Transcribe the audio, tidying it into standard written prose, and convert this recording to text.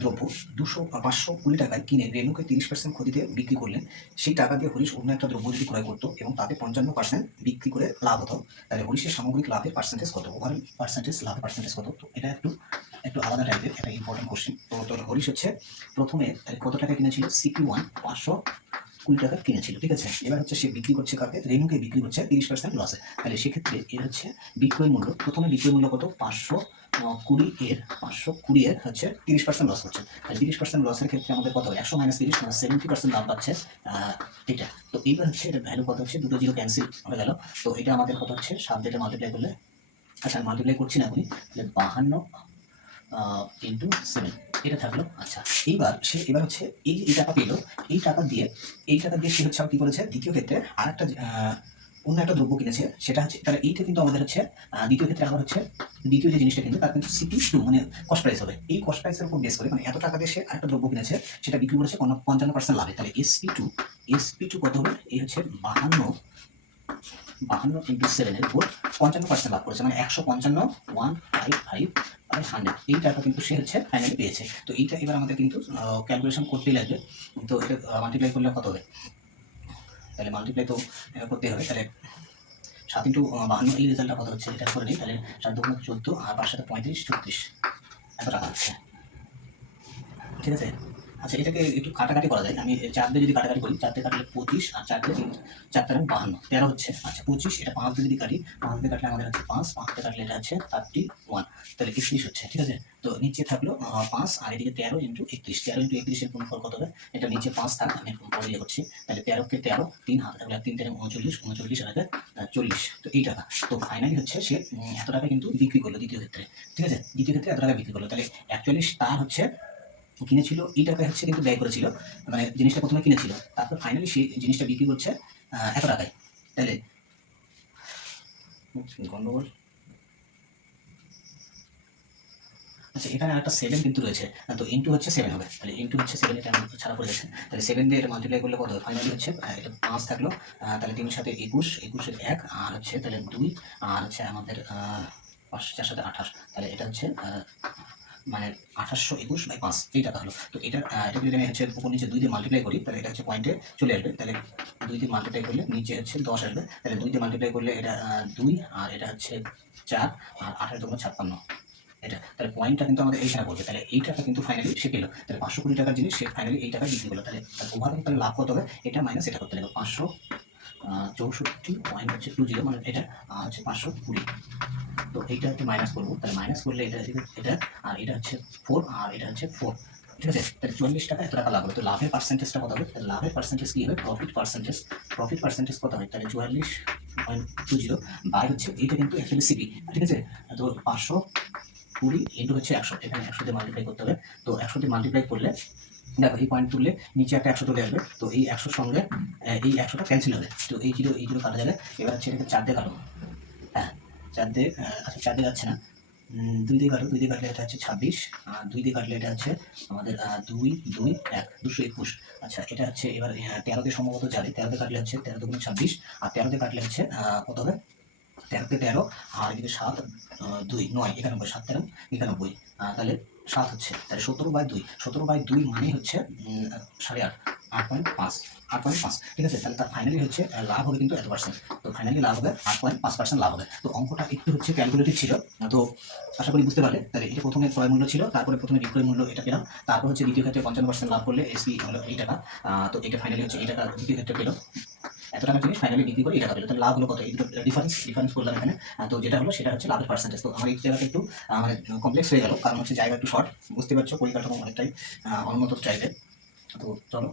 দ্রব্য 520 টাকায় কিনে রেণুকে 30% ক্ষতিতে বিক্রি করলেন। সেই টাকা দিয়ে হরিশ অন্য একটা দ্রব্য যদি ক্রয় করতো এবং তাতে 55% বিক্রি করে লাভ হতো, তাহলে হরিশের সামগ্রিক লাভের পার্সেন্টেজ কত? ওভারঅল পার্সেন্টেজ, লাভের পার্সেন্টেজ কত? তো এটা একটু একটু আলাদা টাইপের একটা ইম্পর্টেন্ট কোশ্চেন। তো তোর হরিশ হচ্ছে প্রথমে কত টাকা কিনেছিল? CP1 520 টাকা কিনেছিল, ঠিক আছে। এবার হচ্ছে সে বিক্রি করছে কাকে? রেণুকে বিক্রি করছে 30% লসে। তাহলে সেক্ষেত্রে এর হচ্ছে বিক্রয় মূল্য, প্রথমে বিক্রয় মূল্য কত? 520 এর হচ্ছে 30% লস হচ্ছে। তাহলে 30% লসের ক্ষেত্রে আমাদের কত? 100 - 30 মানে 70% দাম পাচ্ছে এটা। তো এইবার হচ্ছে এটা ভ্যালু কত হচ্ছে? দুটো জিরো ক্যান্সেল হয়ে গেল। তো এটা আমাদের কত হচ্ছে? 7 দিয়ে মাল্টিপ্লাই করলে, আচ্ছা মাল্টিপ্লাই করছি না এখনই, তাহলে 52 ইন্টু 7 এটা থাকলো। আচ্ছা এবার হচ্ছে এই টাকা পেলো, এই টাকা দিয়ে সে হচ্ছে আবার কি করেছে? দ্বিতীয় ক্ষেত্রে আরেকটা অন্য একটা দ্রব্য কিনেছে, সেটা হচ্ছে, তাহলে এইটা কিন্তু আমাদের হচ্ছে দ্বিতীয় ক্ষেত্রে আবার হচ্ছে দ্বিতীয় যে জিনিসটা কিনবে তার কিন্তু CP2 মানে কস্ট প্রাইস হবে। এই কস্ট প্রাইসের উপর বেস করে, মানে এত টাকা দিয়ে সে আরেকটা দ্রব্য কিনেছে, সেটা বিক্রি করেছে 55% লাভে। তাহলে SP2 কত হবে? এই হচ্ছে 52 ইন্টু 7 এর উপর 55% লাভ করেছে, মানে 155 155 বাই 100 এই টাকা কিন্তু সে হচ্ছে ফাইনালি পেয়েছে। তো এইটা এবার আমাদের কিন্তু ক্যালকুলেশন করতেই লাগবে। তো এটা মাল্টিপ্লাই করলে কত হবে? তাহলে মাল্টিপ্লাই তো করতে হবে। তাহলে 7 ইন্টু 52 এই রেজাল্টটা কত হচ্ছে এটা করে নিই। তাহলে 7 দুগুণ 14 আর 5 সাথে 35 36 এত টাকা হচ্ছে, ঠিক আছে। আচ্ছা এটাকে একটু কাটাকাটি করা যায়। আমি 4 দিয়ে যদি কাটাকাটি করি, 4 দিয়ে কাটলে 25 আর 4 দিয়ে 4 তার 52 13 হচ্ছে। আচ্ছা 25 এটা 5 দিয়ে যদি কাটি, 5 দিয়ে কাটলে আমাদের হচ্ছে 5 দিয়ে কাটলে এটা হচ্ছে 31, তাহলে 31 হচ্ছে, ঠিক আছে। তো নিচে থাকলো 5 আর এদিকে 13 ইন্টু 31, 13 ইন্টু 31 এর গুণফল কত হবে? এটা নিচে 5 থাক, আমি পরে ইয়ে করছি। তাহলে 13 কে 13 3 হাতে থাকলে 3 তেরো 39 39 আর 40, তো এই টাকা। তো ফাইনালি হচ্ছে সে এত টাকা কিন্তু বিক্রি করলো দ্বিতীয় ক্ষেত্রে, ঠিক আছে। দ্বিতীয় ক্ষেত্রে এত টাকা বিক্রি করলো, তাহলে অ্যাকচুয়ালি তার হচ্ছে কিনেছিল এই টাকা হচ্ছে কিন্তু ব্যয় করেছিল, মানে জিনিসটা প্রথমে কিনেছিল, তারপর ফাইনালি সেই জিনিসটা বিক্রি করছে এত টাকায়। তাহলে গন্ডগোল। আচ্ছা এখানে একটা 7 কিন্তু রয়েছে, তো ইন্টু হচ্ছে 7 হবে। তাহলে ইন্টু হচ্ছে 7, এটা আমাদের ছাড়া পড়ে যাচ্ছে। তাহলে 7 দিয়ে এটা মাল্টিপ্লাই করলে কত হবে? ফাইনালি হচ্ছে এটা 5 থাকলো, তাহলে 3 এর সাথে 21, 21 এর 1 আর হচ্ছে তাহলে 2 আর হচ্ছে আমাদের 5 4 সাথে 28, তাহলে এটা হচ্ছে মানে 2821/5 এই টাকা হলো। তো এটা এটা যদি আমি হচ্ছে উপর নিচে 2 দিয়ে মাল্টিপ্লাই করি, তাহলে এটা হচ্ছে পয়েন্টে চলে আসবে। তাহলে 2 দিয়ে মাল্টিপ্লাই করলে নিচে হচ্ছে 10 আসবে। তাহলে 2 দিয়ে মাল্টিপ্লাই করলে এটা 2 আর এটা হচ্ছে 4 আর 8 এর 2 56 এটা। তাহলে পয়েন্টটা কিন্তু আমাদের এইখানে পড়বে। তাহলে এই টাকা কিন্তু ফাইনালি সে পেলো। তাহলে 520 টাকার জিনিস সে ফাইনালি এই টাকায় বিক্রি করলো। তাহলে ওভারঅল তাহলে লাভ কত হবে? এটা মাইনাস এটা করতে লাগবে। 564.20 মানে এটা হচ্ছে 520। তো এইটা একটু মাইনাস করবো, তাহলে মাইনাস করলে এটা এটা আর এটা হচ্ছে 4 আর এটা হচ্ছে 4, ঠিক আছে। তাহলে 44 টাকা এত টাকা লাভ হবে। তো লাভের পার্সেন্টেজটা কত হবে? লাভের পার্সেন্টেজ কি হবে? প্রফিট পার্সেন্টেজ কত হয়? তাহলে 44.20 বাই হচ্ছে এইটা কিন্তু অ্যাকচুয়ালি সিপি, ঠিক আছে। তো 520 ইন্টু হচ্ছে 100, এখানে 100 দিয়ে মাল্টিপ্লাই করতে হবে। তো 100 দিয়ে মাল্টিপ্লাই করলে দেখো এই পয়েন্ট তুললে নিচে একটা 100 চলে আসবে। তো এই 100 সঙ্গে এই 100টা ক্যান্সেল হবে। তো এই জিরো কাটা যাবে। এবার হচ্ছে এটাকে 4 দিয়ে কাটো। হ্যাঁ 4 দিয়ে আচ্ছা 4 দিয়ে যাচ্ছে না, 2 দিয়ে কাটো। 2 দিয়ে কাটলে এটা হচ্ছে 26 আর 2 দিয়ে কাটলে এটা হচ্ছে আমাদের 2 2 1 221। আচ্ছা এটা হচ্ছে এবার 13 দিয়ে সম্ভবত যাবে। 13 দিয়ে কাটলে হচ্ছে 13 দুগুণে 26 আর 13 দিয়ে কাটলে হচ্ছে কত হবে? 13 কে 13 আর এদিকে 7 2 9 91, 7 13 91, তাহলে 7 হচ্ছে, তাহলে 17/2, 17/2 মানে হচ্ছে 8.5 8.5 8.5, ঠিক আছে। তাহলে তার ফাইনালি হচ্ছে লাভ হবে কিন্তু এত পার্সেন্ট। তো ফাইনালি লাভ হবে 8.5% লাভ হবে। তো অঙ্কটা একটু হচ্ছে ক্যালকুলেটিভ ছিল। তো আশা করি বুঝতে পারলে। তাহলে এটা প্রথমে ক্রয় মূল্য ছিল, তারপরে প্রথমে বিক্রয় মূল্য এটা পেলাম, তারপর হচ্ছে দ্বিতীয় ক্ষেত্রে 55% লাভ করলে এসপি হলো এই টাকা। তো এটা ফাইনালি হচ্ছে এই টাকা দ্বিতীয় ক্ষেত্রে পেলো, এত টাকার জিনিস ফাইনালি বিক্রি করে এই টাকা পেলো। তাহলে লাভ হলো কত? এই দুটো ডিফারেন্স করলাম এখানে। তো যেটা হলো সেটা হচ্ছে লাভের পার্সেন্টেজ। তো আমার এই জায়গাটা একটু মানে কমপ্লেক্স হয়ে গেল, কারণ হচ্ছে জায়গা একটু শর্ট, বুঝতে পারছো পরিকাঠামো অনেকটাই অনুন্নত টাইপের। তো চলো